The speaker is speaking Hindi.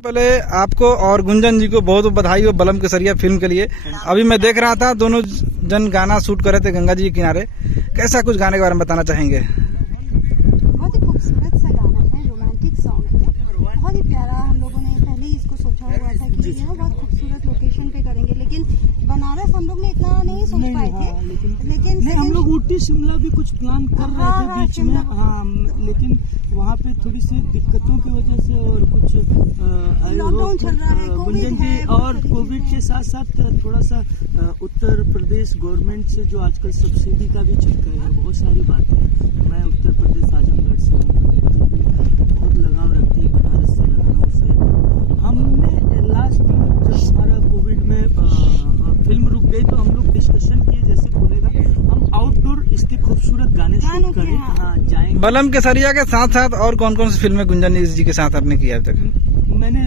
पहले आपको और गुंजन जी को बहुत बधाई हो बलम केसरिया फिल्म के लिए। अभी मैं देख रहा था दोनों जन गाना शूट कर रहे थे गंगा जी के किनारे। कैसा कुछ गाने के बारे में बताना चाहेंगे? बहुत ही खूबसूरत सा गाना है, रोमांटिक सॉन्ग है, बहुत ही प्यारा। हम लोगों ने पहले ही इसको सोचा हुआ था कि ये बहुत खूबसूरत लोकेशन पे करेंगे, लेकिन बनारस हम लोग ने इतना नहीं सोच पाए थे। लेकिन हम लोग ऊटी शिमला भी कुछ प्लान कर रहे थे बीच में, हाँ, लेकिन वहाँ पे थोड़ी सी दिक्कतों की वजह से और कुछ लॉकडाउन चल रहा है, कोविड है, और कोविड के साथ साथ थोड़ा सा उत्तर प्रदेश गवर्नमेंट से जो आजकल सब्सिडी का भी चक्कर है, बहुत सारी बातें हैं। मैं उत्तर प्रदेश आजमगढ़ से हूँ, बहुत लगाव रखती है बनारस से, लखनऊ से। हमने लास्ट जब हमारा कोविड में फिल्म रुक गई तो हम लोग डिस्कशन किए जैसे खुलेगा हम आउटडोर इसके खूबसूरत गाने शूट करें, हाँ जाएंगे। बलम केसरिया के साथ साथ और कौन कौन सी फिल्में गुंजन जी के साथ आपने किया अभी तक? मैंने